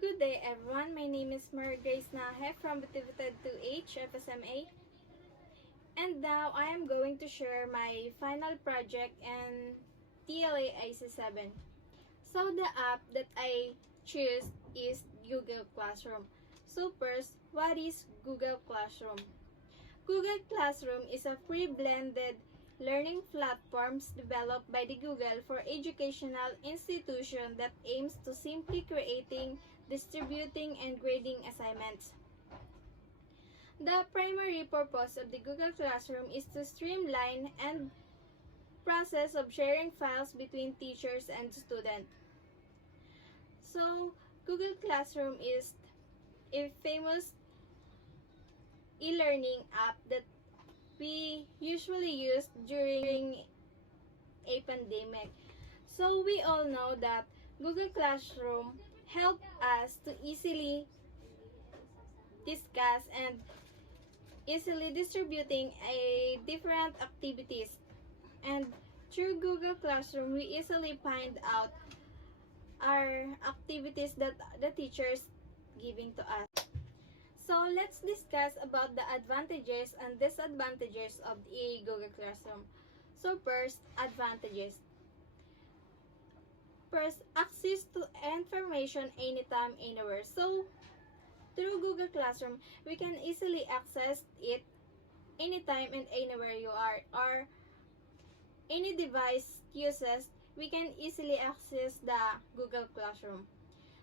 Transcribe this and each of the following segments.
Good day everyone, my name is Mary Grace Nahe from EDTECH FSMA, and now I am going to share my final project in TLA IC7. So the app that I choose is Google Classroom. So first, what is Google Classroom? Google Classroom is a free blended learning platforms developed by the Google for educational institution that aims to simply creating, distributing, and grading assignments. The primary purpose of the Google Classroom is to streamline and process of sharing files between teachers and students. So, Google Classroom is a famous e-learning app that we usually use during a pandemic. So we all know that Google Classroom help us to easily discuss and easily distributing a different activities. And through Google Classroom, we easily find out our activities that the teachers giving to us. So let's discuss about the advantages and disadvantages of the Google Classroom. So first, advantages. First, access to information anytime, anywhere. So through Google Classroom, we can easily access it anytime and anywhere you are, or any device uses, we can easily access the Google Classroom.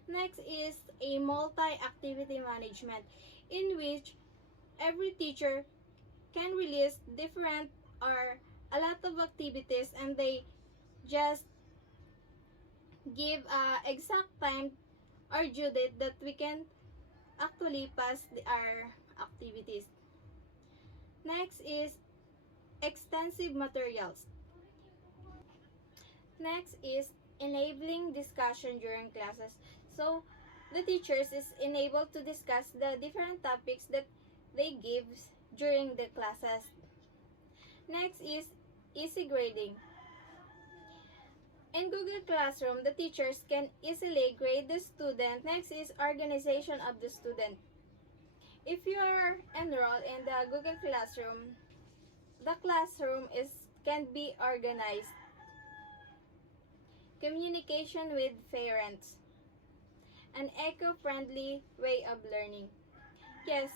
Next is a multi-activity management, in which every teacher can release different or a lot of activities, and they just give a exact time or due date that we can actually pass our activities. Next is extensive materials. Next is enabling discussion during classes. So the teachers is enabled to discuss the different topics that they give during the classes. Next is easy grading. In Google Classroom, the teachers can easily grade the student. Next is organization of the student. If you are enrolled in the Google Classroom, the classroom can be organized. Communication with parents. An eco-friendly way of learning. Yes,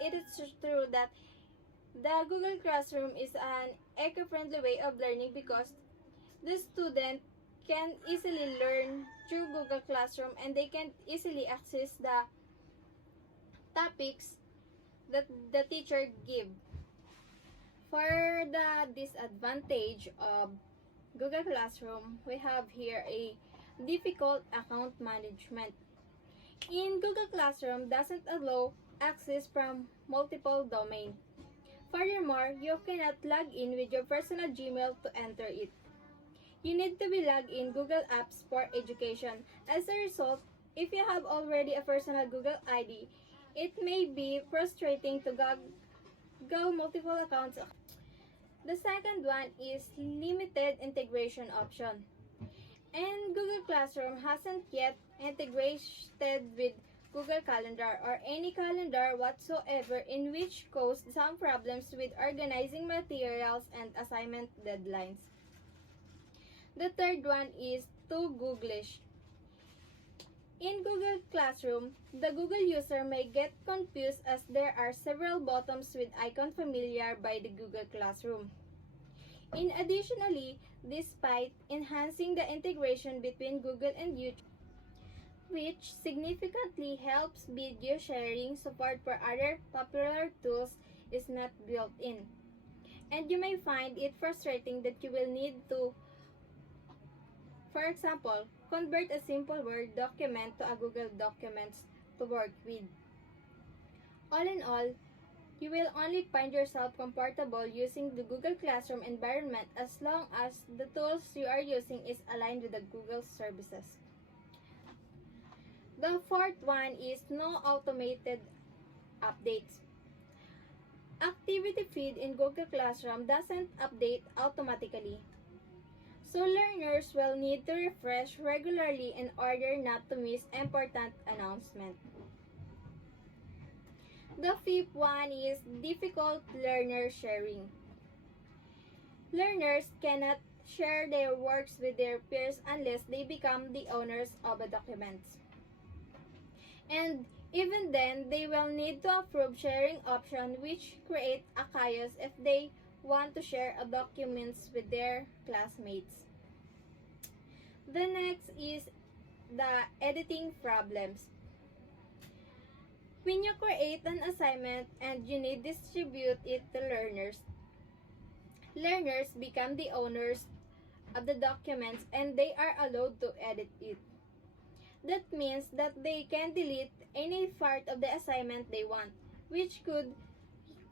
it is true that the Google Classroom is an eco-friendly way of learning because the student can easily learn through Google Classroom, and they can easily access the topics that the teacher give. For the disadvantage of Google Classroom, we have here a difficult account management. In Google Classroom doesn't allow access from multiple domains. Furthermore, you cannot log in with your personal Gmail to enter it. You need to be logged in Google Apps for Education. As a result, if you have already a personal Google ID, it may be frustrating to go multiple accounts. The second one is limited integration option. And Google Classroom hasn't yet integrated with Google Calendar or any calendar whatsoever, in which caused some problems with organizing materials and assignment deadlines. The third one is too Googlish. In Google Classroom, the Google user may get confused as there are several buttons with icon familiar by the Google Classroom. Additionally, despite enhancing the integration between Google and YouTube, which significantly helps video sharing, support for other popular tools is not built in. And you may find it frustrating that you will need to, for example, convert a simple Word document to a Google Documents to work with. All in all, you will only find yourself comfortable using the Google Classroom environment as long as the tools you are using is aligned with the Google services. The fourth one is no automated updates. Activity feed in Google Classroom doesn't update automatically. So learners will need to refresh regularly in order not to miss important announcements. The fifth one is difficult learner sharing. Learners cannot share their works with their peers unless they become the owners of the documents. And even then, they will need to approve sharing option, which create a chaos if they want to share a documents with their classmates. The next is the editing problems. When you create an assignment and you need to distribute it to learners, learners become the owners of the documents and they are allowed to edit it. That means that they can delete any part of the assignment they want, which could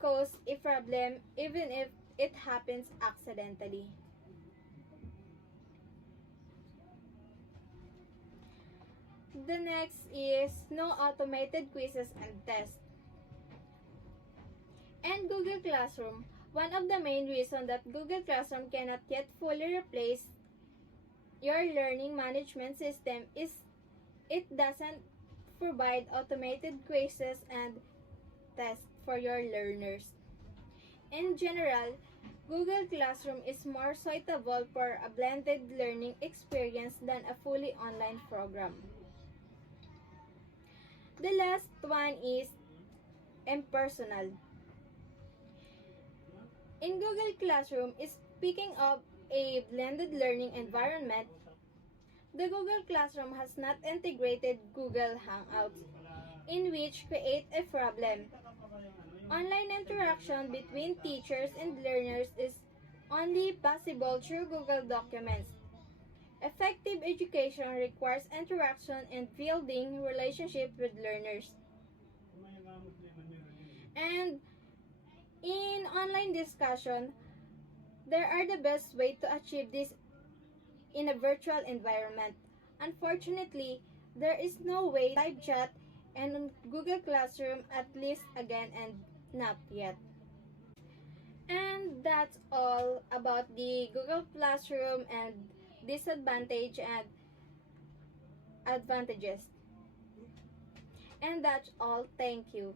cause a problem even if it happens accidentally. The next is no automated quizzes and tests. And Google Classroom. One of the main reasons that Google Classroom cannot yet fully replace your learning management system is it doesn't provide automated quizzes and tests for your learners. In general, Google Classroom is more suitable for a blended learning experience than a fully online program. The last one is impersonal. In Google Classroom, speaking of a blended learning environment, the Google Classroom has not integrated Google Hangouts, in which create a problem. Online interaction between teachers and learners is only possible through Google Documents. Effective education requires interaction and building relationship with learners. And in online discussion, there are the best way to achieve this in a virtual environment. Unfortunately, there is no way to live chat and Google Classroom, at least again and not yet. And that's all about the Google Classroom and disadvantage and advantages. And that's all. Thank you.